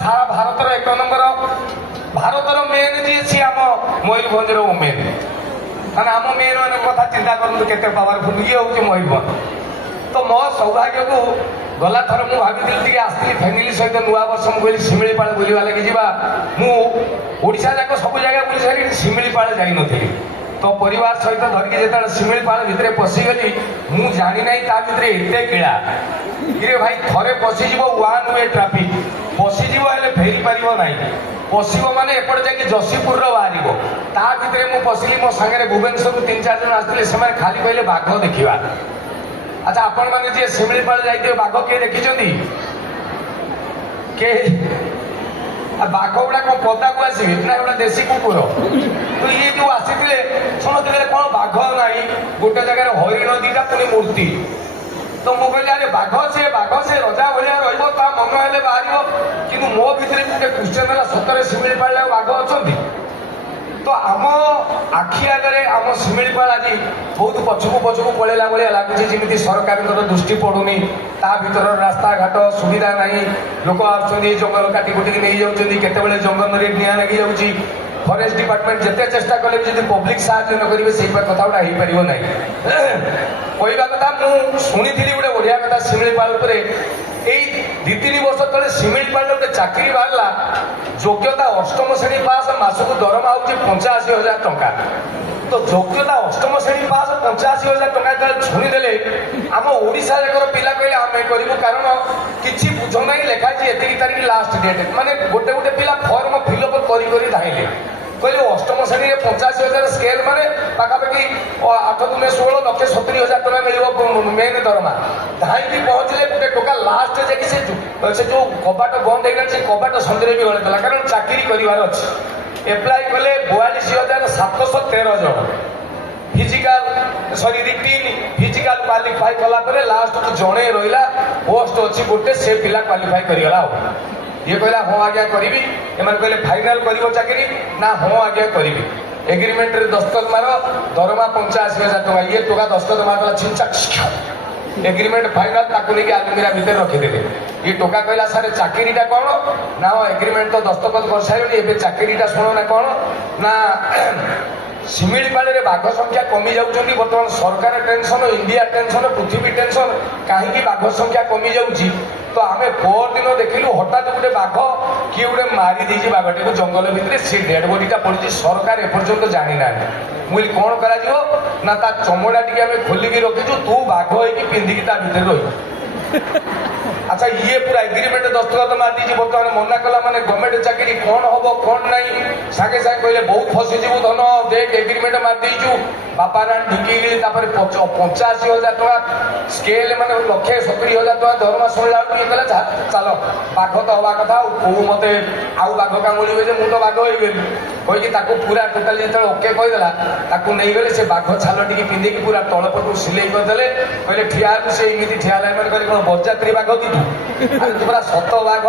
সারা ভারতের এক নম্বর ভারতের মেন যে সি আম ময়ূরভঞ্জের মেন মানে আম মেন মানে কথা চিন্তা করতু কেতে পাওয়ারফুল ইয়ে হচ্ছে ময়ূরভঞ্জ। তো মো সৌভাগ্যকু গলা থর মু ভাবিଥିଲି টিকে আসଥିଲି ফ্যামিলি সহিত নূয়া বর্ষ মু কহিলি শিমিଳିପାଳ বুলিবা লাগি ଯିବା। মু ওড়িশা যাক সবু জায়গা বুলি সারি শিমিଳିପାଳ যাই নথিলি। তো পরিবার সহিত ধরিকি যেতବେଳେ শিমিଳିପାଳ ভিতরে পশিগলি মু জানি নাই তা ভিতরে এতে কিড়া ইরে ভাই থরে পশিଯିବ ওয়ান ওয়ে ট্রাফিক পশিଯିବ ହେଲେ ଫେରି ପାରିବ ନାହିଁ। ପଶିବ ମାନେ ଏପଟେ ଯାଇକି ଯଶୀପୁରର ବାହାରିବ। ତା ଭିତରେ ମୁଁ ପଶିଲି ମୋ ସାଙ୍ଗରେ ଭୁବନେଶ୍ୱରରୁ 3-4 ଜଣ ଆସିଥିଲେ ସେମାନେ ଖାଲି କହିଲେ ବାଘ ଦେଖିବା। আচ্ছা আপন মানে যে শিমিଳିপাଳ ଯାଇଥିବେ ବାଘ କିଏ ଦେଖିଛନ୍ତି? কে বাঘ গুড়া কোন পদাକୁ আসবে না এগুলা দেশি কুকুর। তো ইয়ে যে আসিଥିଲେ শুণুଥିଲେ কোন বাঘ নাই গোটে জায়গায় হরিণ দিটা পুଣି মূর্তি। তো ମୁଁ କହିଲି ଆରେ ବାଘ ସେ ରଜା ଭଳିଆ ରହିବ ତା ମନ ହେଲେ ବାହାରିବ। କିନ୍ତୁ ମୋ ଭିତରେ ଗୋଟେ କ୍ୱେଶ୍ଚନ ହେଲା ସତରେ ଶିମିଳିପାଳ ବାଘ ଅଛନ୍ତି? তো আম আখি আগরে আম শিমিଳିপাଳ আଜି ବହୁତ ପଛକୁ ପଛକୁ ପଳେଇଲା ଭଳିଆ ଲାଗୁଛି ଯେମିତି ସରକାରଙ୍କର ଦୃଷ୍ଟି ପଡୁନି। ତା ଭିତର ରାସ୍ତାଘାଟ ସୁବିଧା ନାହିଁ। ଲୋକ ଆସୁଛନ୍ତି ଜଙ୍ଗଲ କାଟି କୁଟିକି ନେଇଯାଉଛନ୍ତି। କେତେବେଳେ ଜଙ୍ଗଲରେ ନିଆଁ ଲାଗି ଯାଉଛି। ଫରେଷ୍ଟ ଡିପାର୍ଟମେଣ୍ଟ ଯେତେ ଚେଷ୍ଟା କଲେ ବି ଯଦି ପବ୍ଲିକ ସାହାଯ୍ୟ ନ କରିବେ ସେଇ କଥା ଗୁଡ଼ା ହେଇପାରିବ ନାହିଁ। କହିବା କଥା ମୁଁ ଶୁଣିଥିଲି ଗୋଟେ ବଢିଆ କଥା ଶିମିଳିପାଳ ଉପରେ। এই 2-3 ବର୍ଷ ତଳେ ଶିମିଳିପାଳ ଗୋଟେ ଚାକିରି ବାହାରିଲା ଯୋଗ୍ୟତା ଅଷ୍ଟମ ଶ୍ରେଣୀ ପାସ୍ ମାସକୁ ଦରମା ହଉଛି 85,000 ଟଙ୍କା। ତ ଯୋଗ୍ୟତା ଅଷ୍ଟମ ଶ୍ରେଣୀ ପାସ୍ 85,000 ଟଙ୍କା ଯେତେବେଳେ ଛୁଣିଦେଲେ ଆମ ଓଡ଼ିଶା ଯାକର ପିଲା କହିଲେ ଆମେ କରିବୁ କାରଣ କିଛି ବୁଝ ନାହିଁ ଲେଖା ହେଇଛି ଏତିକି ତାରିଖ ଲାଷ୍ଟ ଡେଟ୍। ମାନେ ଗୋଟେ ଗୋଟେ ପିଲା ଫର୍ମ ଫିଲ୍ଅପ୍ କରି କରି ଧାଇଁଲେ କହିଲେ ଅଷ୍ଟମ ଶ୍ରେଣୀରେ 85,000 ସ୍କେଲ ମାନେ ପାଖାପାଖି 8×16,70,000 ଟଙ୍କା ମିଳିବ ମେନ୍ ଦରମା। ଧାଇଁକି ପହଞ୍ଚିଲେ ଗୋଟେ ଟୋକା ଲାଷ୍ଟ ଯାଇକି ସେ ଯୋଉ କବାଟ ବନ୍ଦ ହେଇଗଲା ସେ କବାଟ ସନ୍ଧ୍ୟାରେ ବି ଗଳେଇଦେଲା କାରଣ ଚାକିରି କରିବାର ଅଛି। ଏପ୍ଲାଏ କଲେ 42,713 ଜଣ। ରିଟିନ୍ ଫିଜିକାଲ କ୍ୱାଲିଫାଇ କଲା ପରେ ଲାଷ୍ଟକୁ ଜଣେ ରହିଲା ପୋଷ୍ଟ ଅଛି ଗୋଟେ ସେ ପିଲା କ୍ୱାଲିଫାଇ କରିଗଲା। ଆଉ ଇଏ କହିଲା ହଁ ଆଜ୍ଞା କରିବି। ଏମାନେ କହିଲେ ଫାଇନାଲ କରିବ ଚାକିରି ନା ହଁ ଆଜ୍ଞା କରିବି। ଏଗ୍ରିମେଣ୍ଟରେ ଦସ୍ତଖତ ମାର ଦରମା 85,000 ଟଙ୍କା। ଇଏ ଟଙ୍କା ଦସ୍ତଖତ ମାରିଦେଲା ଛିଞ୍ଚା ଏଗ୍ରିମେଣ୍ଟ ଫାଇନାଲ ତାକୁ ନେଇକି ଆଲମିରା ଭିତରେ ରଖିଦେଲେ। ଇଏ ଟୋକା କହିଲା ସାର୍ ଚାକିରିଟା କ'ଣ ନା ଏଗ୍ରିମେଣ୍ଟ ତ ଦସ୍ତଖତ କରିସାରିବନି ଏବେ ଚାକିରିଟା ଶୁଣ ନା କ'ଣ ନା ଶିମିଳିପାଳରେ ବାଘ ସଂଖ୍ୟା କମି ଯାଉଛନ୍ତି। ବର୍ତ୍ତମାନ ସରକାର ଟେନସନ ଇଣ୍ଡିଆ ଟେନସନ ପୃଥିବୀ ଟେନସନ କାହିଁକି ବାଘ ସଂଖ୍ୟା କମି ଯାଉଛି। ତ ଆମେ ପରଦିନ ଦେଖିଲୁ ହଠାତ୍ ଗୋଟେ ବାଘ କିଏ ଗୋଟେ ମାରି ଦେଇଛି ବାଘଟିକୁ ଜଙ୍ଗଲ ଭିତରେ ସେ ଡେଡ୍ ବଡିଟା ପଡିଛି। ସରକାର ଏପର୍ଯ୍ୟନ୍ତ ଜାଣିନାହାନ୍ତି। ମୁଁ କହିଲି କ'ଣ କରାଯିବ ନା ତା ଚମଡ଼ା ଟିକେ ଆମେ ଖୋଲିକି ରଖିଛୁ ତୁ ବାଘ ହେଇକି ପିନ୍ଧିକି ତା ଭିତରେ ରହିବୁ। আচ্ছা ইয়ে পুরা এগ্রিমেন্ট দস্তখত মারিদেছি বর্তমানে মনা কলা মানে গভর্নমেন্ট চাকরি কোণ হব কোণ নাই সাগে সাগে কহিলে বহুত ফসিযু ধন দেখ এগ্রিমেন্ট মারিদেছু বাপা রান ঢুকিগলি তারপরে 85,000 টাকা স্কেল মানে 1,70,000 টাকা দরমা শুনলা ইয়ে কলে চাল বাঘ তো হওয়া কথা কেউ মতে আউ বাঘ কামুড়িবে যে মু তো বাঘ হইগলি কইকি তাকে পুরা টোটালি যেত ওকে কইদেলা তাকে নেইগলে সে বাঘ ছাল টিকে পিঁধিকি পুরা তলপটু সিলেই କରିଦେଲେ କହିଲେ ଠିଆ ହେଲୁ ସେ ଏମିତି ଠିଆ ହେଲା ମାନେ କହିଲେ କ'ଣ ବରଯାତ୍ରୀ ବାଘ କି ପୁରା ସତ ବାଘ